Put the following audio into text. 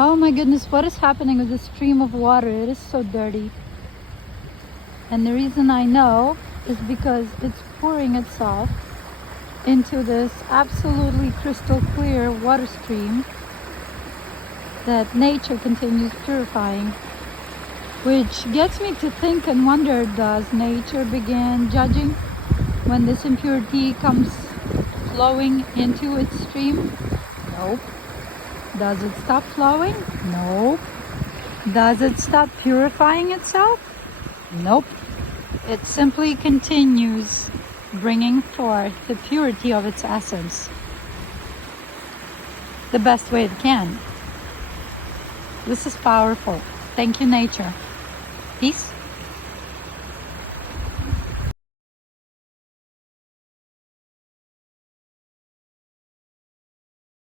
Oh my goodness, what is happening with the stream of water? It is so dirty. And the reason I know is because it's pouring itself into this absolutely crystal clear water stream that nature continues purifying. Which gets me to think and wonder, does nature begin judging when this impurity comes flowing into its stream? Nope. Does it stop flowing? Nope. Does it stop purifying itself? Nope. It simply continues bringing forth the purity of its essence the best way it can. This is powerful. Thank you, nature. Peace.